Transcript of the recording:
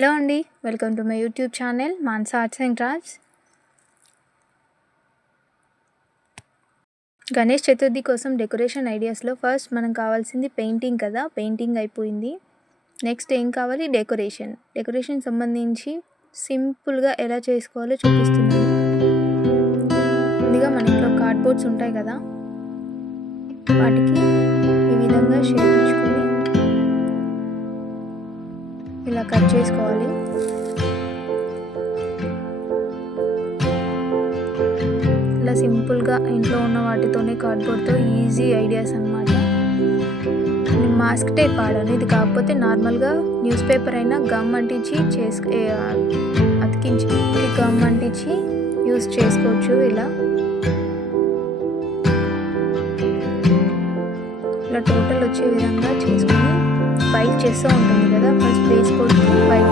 Hello అండి. Welcome to my YouTube channel Manasa arts and crafts. Ganesh Chaturthi కోసం decoration ఐడియాస్లో first మనం కావాల్సింది పెయింటింగ్ కదా. పెయింటింగ్ అయిపోయింది. నెక్స్ట్ ఏం కావాలి? డెకరేషన్ సంబంధించి సింపుల్గా ఎలా చేసుకోవాలో చూపిస్తున్నాను. ముందుగా మన ఇంట్లో కార్డ్బోర్డ్స్ ఉంటాయి కదా, వాటికి ఈ విధంగా షేప్ ఇచ్చుకొని ఇలా కట్ చేసుకోవాలి. ఇలా సింపుల్గా ఇంట్లో ఉన్న వాటితోనే కార్డ్బోర్డ్తో ఈజీ ఐడియాస్ అన్నమాట. నేను మాస్క్ టేప్ వాడాను. ఇది కాకపోతే నార్మల్గా న్యూస్ పేపర్ అయినా గమ్ అంటించి అతికించి గమ్ అంటించి యూస్ చేసుకోవచ్చు. ఇలా టోటల్ వచ్చే విధంగా చేసుకొని వైట్ చేస్తూ ఉంటుంది కదా. First base coat white